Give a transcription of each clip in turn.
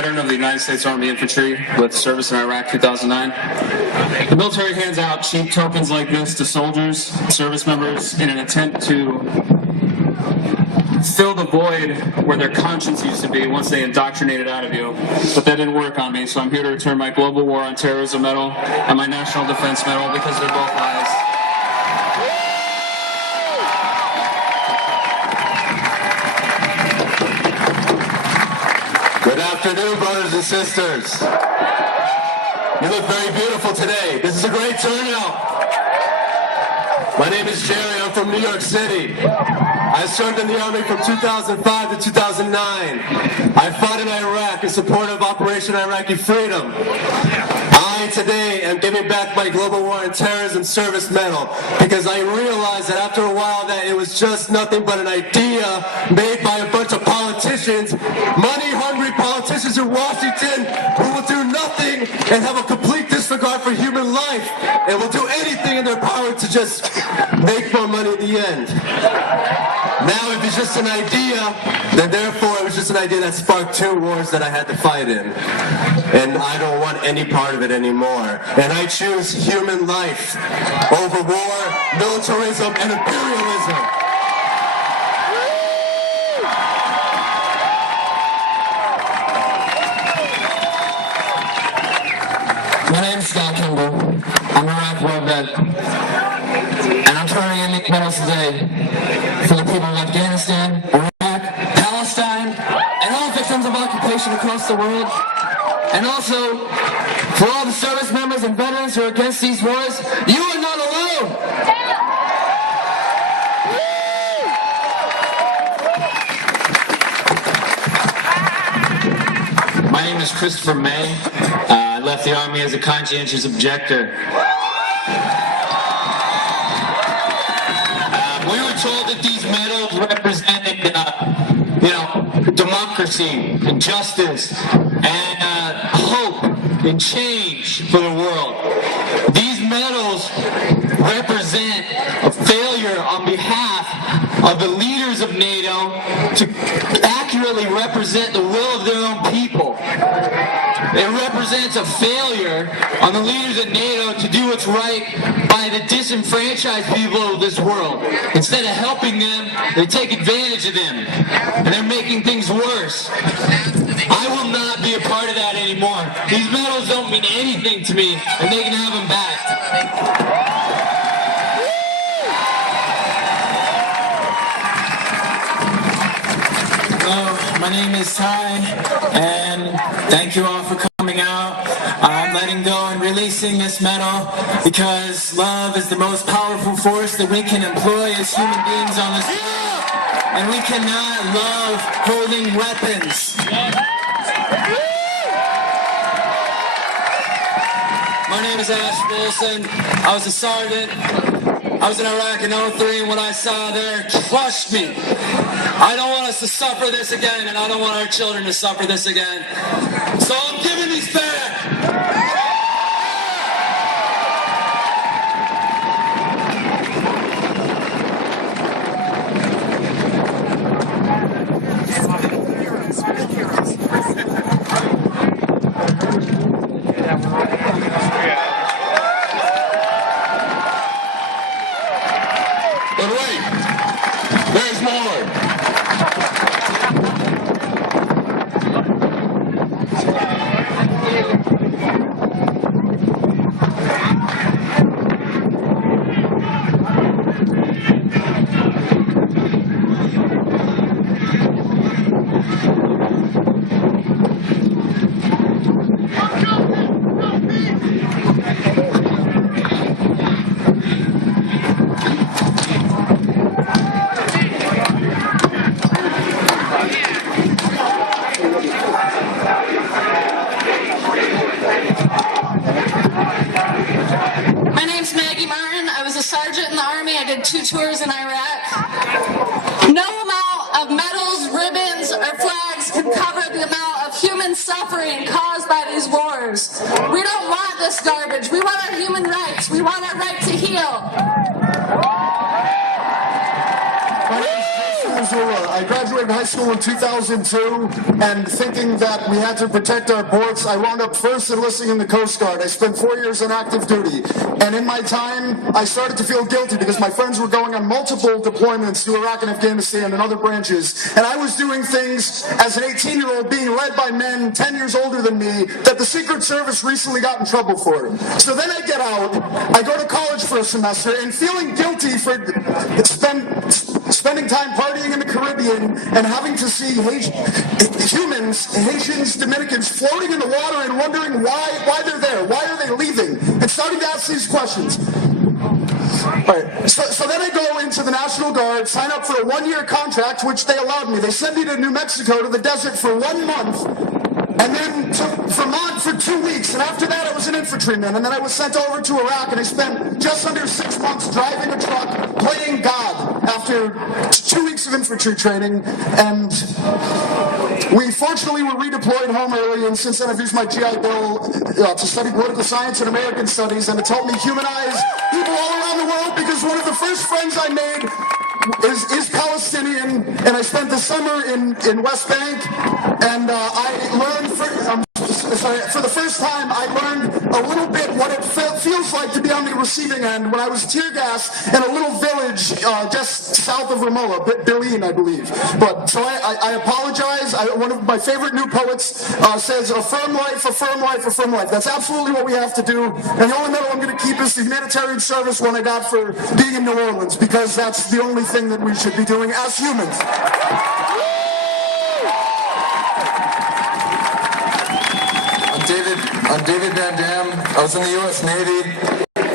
Veteran of the United States Army Infantry with service in Iraq 2009. The military hands out cheap tokens like this to soldiers, service members, in an attempt to fill the void where their conscience used to be once they indoctrinated out of you. But that didn't work on me, so I'm here to return my Global War on Terrorism Medal and my National Defense Medal because they're both lies. Good afternoon, brothers and sisters. You look very beautiful today. This is a great turnout. My name is Jerry. I'm from New York City. I served in the Army from 2005 to 2009. I fought in Iraq in support of Operation Iraqi Freedom. I today am giving back my Global War on Terrorism Service Medal because I realized that after a while that it was just nothing but an idea made by a bunch of politicians, money-hungry politicians in Washington who will do nothing and have a complete disregard for human life and will do anything in their power to just make more money at the end. Now, if it's just an idea, then therefore it was just an idea that sparked two wars that I had to fight in. And I don't want any part of it anymore. And I choose human life over war, militarism, and imperialism. My name is Scott Kimball. I'm a Iraq War vet. And I'm turning in these medals today for the people of Afghanistan, Iraq, Palestine, and all victims of occupation across the world. And also for all the service members and veterans who are against these wars. You are not alone! My name is Christopher May. I left the Army as a conscientious objector. We were told that these medals represented, democracy and justice and hope and change for the world. These medals represent a failure on behalf of the leaders of NATO to accurately represent the will of their own people. It represents a failure on the leaders of NATO to do what's right by the disenfranchised people of this world. Instead of helping them, they take advantage of them. And they're making things worse. I will not be a part of that anymore. These medals don't mean anything to me, and they can have them back. Hello, my name is Ty, and thank you all for coming out. I'm letting go and releasing this medal because love is the most powerful force that we can employ as human beings on this world. And we cannot love holding weapons. My name is Ash Wilson. I was a sergeant. I was in Iraq in 2003, and what I saw there crushed me. I don't want us to suffer this again, and I don't want our children to suffer this again. So I'm giving these back. But wait, there's more. My name's Maggie Martin. I was a sergeant in the Army. I did 2 tours in Iraq. No amount of medals, ribbons, or flags can cover the amount of human suffering caused by these wars. We don't want this garbage. We want our human rights. We want our right to heal. My name is Jason Missoula. I graduated high school in 2002, and thinking that we had to protect our ports, I wound up first enlisting in the Coast Guard. I spent 4 years on active duty, and in my time, I started to feel guilty because my friends were going on multiple deployments to Iraq and Afghanistan and other branches, and I was doing things as an 18-year-old being led by men 10 years older than me that the Secret Service recently got in trouble for. So then I get out, I go to college for a semester, and feeling guilty for spending time partying in the Caribbean and having to see humans, Haitians, Dominicans, floating in the water and wondering why they're there, why are they leaving, and starting to ask these questions. Right. So then I go into the National Guard, sign up for a 1-year contract, which they allowed me. They sent me to New Mexico to the desert for 1 month, and then to Vermont for 2 weeks, and after that I was an infantryman, and then I was sent over to Iraq, and I spent just under 6 months driving a truck, playing God, after 2 weeks of infantry training, and we fortunately were redeployed home early, and since then I've used my GI Bill to study political science and American studies, and it's helped me humanize people all around the world, because one of the first friends I made is Palestinian, and I spent the summer in West Bank, and I learned for the first time, I learned a little bit what it feels like to be on the receiving end when I was tear gassed in a little village just south of Ramallah, Bil'in, I believe. But so I apologize. One of my favorite new poets says, "Affirm life, affirm life, affirm life." That's absolutely what we have to do. And the only medal I'm going to keep is the humanitarian service one I got for being in New Orleans, because that's the only thing that we should be doing as humans. I'm David Van Dam. I was in the U.S. Navy.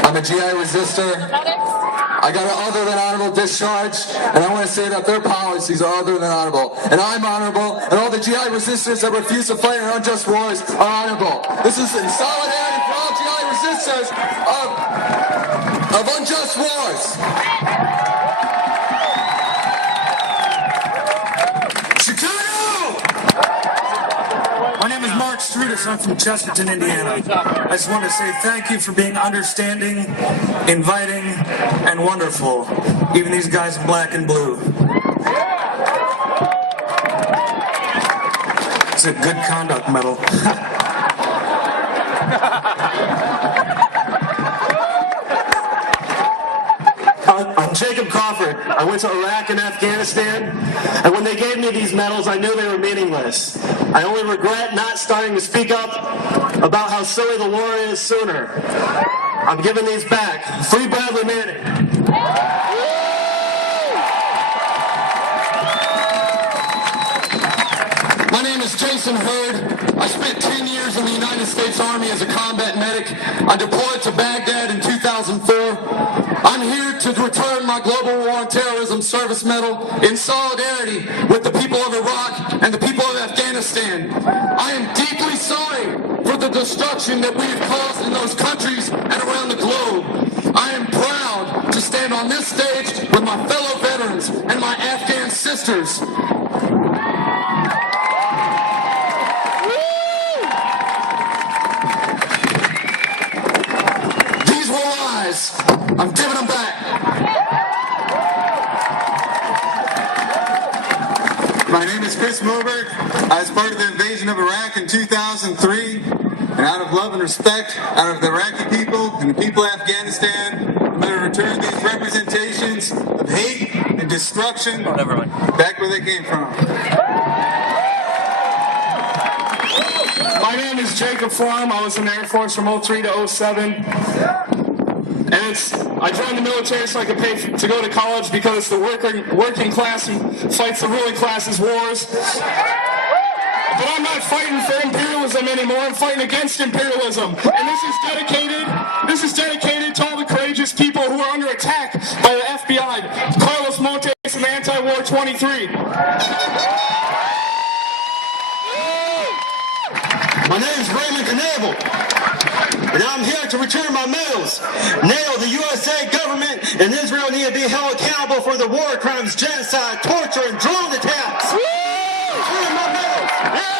I'm a GI resistor. I got an other than honorable discharge, and I want to say that their policies are other than honorable. And I'm honorable, and all the GI resistors that refuse to fight in unjust wars are honorable. This is in solidarity for all GI resistors of unjust wars. My name is Mark Strudis. I'm from Chesterton, Indiana. I just want to say thank you for being understanding, inviting, and wonderful. Even these guys in black and blue. It's a good conduct medal. I'm Jacob Crawford. I went to Iraq and Afghanistan, and when they gave me these medals, I knew they were meaningless. I only regret not starting to speak up about how silly the war is sooner. I'm giving these back. Free Bradley Manning. My name is Jason Hurd. I spent 10 years in the United States Army as a combat medic. I deployed to Baghdad in 2004. I'm here to return my Global War on Terrorism Service Medal in solidarity with the people of Iraq and the people of Afghanistan. I am deeply sorry for the destruction that we have caused in those countries and around the globe. I am proud to stand on this stage with my fellow veterans and my Afghan sisters. These were lies. I'm giving them back. My name is Chris Moberg. I was part of the invasion of Iraq in 2003, and out of love and respect, out of the Iraqi people and the people of Afghanistan, I'm going to return these representations of hate and destruction back where they came from. My name is Jacob Flom. I was in the Air Force from 03 to 07. And I joined the military so I could pay to go to college, because it's the working class who fights the ruling class's wars. But I'm not fighting for imperialism anymore. I'm fighting against imperialism. And this is dedicated to all the courageous people who are under attack by the FBI. Carlos Montes and the Anti-War 23. My name is Raymond Knavel, and I'm here to return my medals. Now, the USA government and Israel need to be held accountable for the war crimes, genocide, torture, and drone attacks. Return my medals.